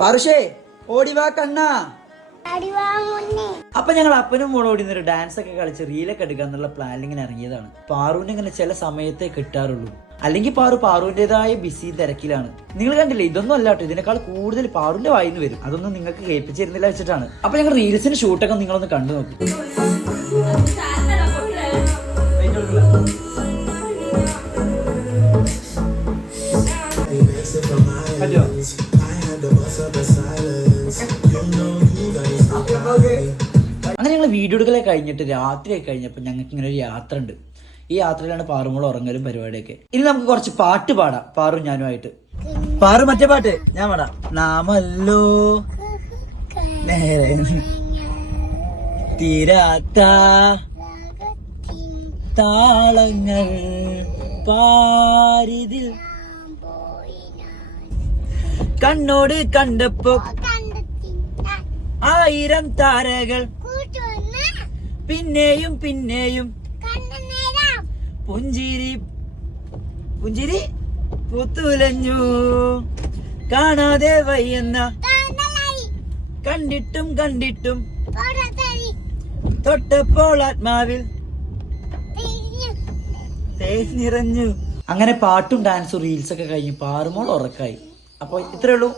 പാറുഷേ ഓടിവാ കണ്ണാ. അപ്പൊ ഞങ്ങൾ അപ്പനും മോളും ഓടി ഒരു ഡാൻസ് ഒക്കെ കളിച്ച് റീലൊക്കെ എടുക്കാന്നുള്ള പ്ലാനിങ്ങിന് ഇറങ്ങിയതാണ്. പാറുവിന് ഇങ്ങനെ ചില സമയത്തേ കിട്ടാറുള്ളൂ. അല്ലെങ്കിൽ പാറുവിന്റേതായ ബിസി തിരക്കിലാണ്. നിങ്ങൾ കണ്ടില്ലേ, ഇതൊന്നും അല്ലാട്ടോ, ഇതിനേക്കാൾ കൂടുതൽ പാറുവിന്റെ വായിന്ന് വരും. അതൊന്നും നിങ്ങൾക്ക് കേൾപ്പിച്ചിരുന്നില്ല വെച്ചിട്ടാണ്. അപ്പൊ ഞങ്ങൾ റീൽസിന് ഷൂട്ടൊക്കെ നിങ്ങളൊന്ന് കണ്ടു നോക്കും. അങ്ങനെ ഞങ്ങൾ വീഡിയോ എടുക്കലൊക്കെ കഴിഞ്ഞിട്ട് രാത്രിയൊക്കെ കഴിഞ്ഞപ്പോൾ ഞങ്ങൾക്ക് ഇങ്ങനെ ഒരു യാത്ര ഉണ്ട്. ഈ യാത്രയിലാണ് പാറുമോൾ ഉറങ്ങലും പരിപാടിയൊക്കെ. ഇനി നമുക്ക് കുറച്ച് പാട്ട് പാടാം, പാറും ഞാനുമായിട്ട്. പാറു മറ്റേ പാട്ട് ഞാൻ പാടാം. നാമല്ലോ നേരെ തീരാത്ത താളങ്ങൾ പാരിതിൽ കണ്ണോട് കണ്ടപ്പോ 1000 താരകൾ പിന്നെയും പിന്നെയും പുഞ്ചിരി പുഞ്ചിരി പുത്തുലഞ്ഞു കാണാതെ വയ്യെന്ന കണ്ടിട്ടും കണ്ടിട്ടും തൊട്ടപ്പോൾ ആത്മാവിൽ നിറഞ്ഞു. അങ്ങനെ പാട്ടും ഡാൻസും റീൽസൊക്കെ കഴിഞ്ഞ് പാറുമോൾ ഉറക്കായി. അപ്പോൾ ഇത്രയേ ഉള്ളൂ.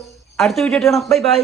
അടുത്ത വീഡിയോ കാണാം. Bye bye.